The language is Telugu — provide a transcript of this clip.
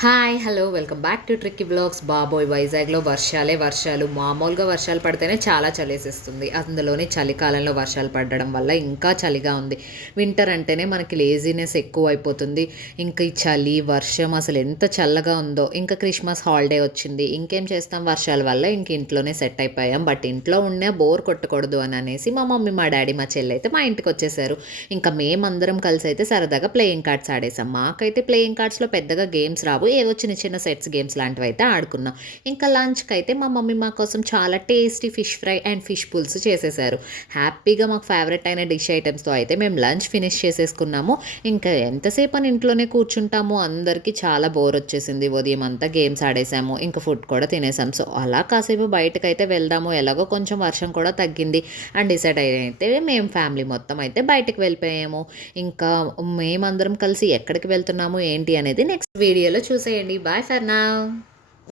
Hi hello welcome back to tricky blogs. బాబోయ్, వైజాగ్లో వర్షాలు మామూలుగా వర్షాలు పడితేనే చాలా చలేసేస్తుంది. అందులోని చలికాలంలో వర్షాలు పడడం వల్ల ఇంకా చలిగా ఉంది. వింటర్ అంటేనే మనకి లేజీనెస్ ఎక్కువ అయిపోతుంది. ఇంకా ఈ చలి వర్షం అసలు ఎంత చల్లగా ఉందో. ఇంకా క్రిస్మస్ హాలిడే వచ్చింది, ఇంకేం చేస్తాం, వర్షాల వల్ల ఇంక ఇంట్లోనే సెట్ అయిపోయాం. బట్ ఇంట్లో ఉన్న బోర్ కొట్టకూడదు అని అనేసి మా మమ్మీ, మా డాడీ, మా చెల్లి అయితే మా ఇంటికి వచ్చేసారు. ఇంకా మేమందరం కలిసి అయితే సరదాగా ప్లేయింగ్ కార్డ్స్ ఆడేసాం. మాకైతే ప్లేయింగ్ కార్డ్స్లో పెద్దగా గేమ్స్ రావు, ఏవో చిన్న చిన్న సెట్స్ గేమ్స్ లాంటివి అయితే ఆడుకున్నాం. ఇంకా లంచ్కి అయితే మా మమ్మీ మా కోసం చాలా tasty fish fry and fish పులుసు చేసేసారు. హ్యాపీగా మాకు ఫేవరెట్ అయిన డిష్ ఐటమ్స్తో అయితే మేము లంచ్ ఫినిష్ చేసేసుకున్నాము. ఇంకా ఎంతసేపు అని ఇంట్లోనే కూర్చుంటాము, అందరికీ చాలా బోర్ వచ్చేసింది. ఉదయం అంతా గేమ్స్ ఆడేసాము, ఇంకా ఫుడ్ కూడా తినేసాం. సో అలా కాసేపు బయటకైతే వెళ్దాము, ఎలాగో కొంచెం వర్షం కూడా తగ్గింది అండ్ డిసైడ్ అయితే మేము ఫ్యామిలీ మొత్తం అయితే బయటకు వెళ్ళిపోయాము. ఇంకా మేమందరం కలిసి ఎక్కడికి వెళ్తున్నాము ఏంటి అనేది నెక్స్ట్ వీడియోలో చూసేయండి. Bye for now.